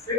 Você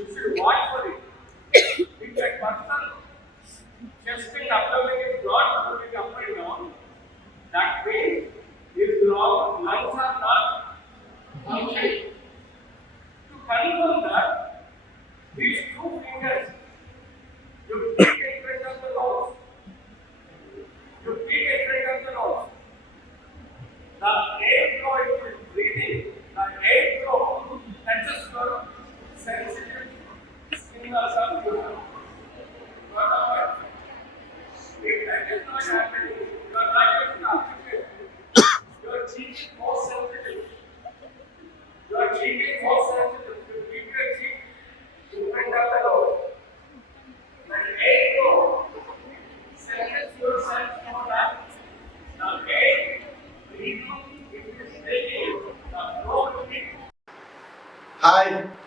You should watch for it. In fact, person chesting abdomen is not moving up and down. That way, his long lungs are not functioning. To confirm that, these two fingers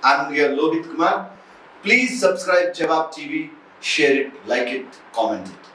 I'm your Lohit Kumar. Please subscribe Jawab TV, share it, like it, comment it.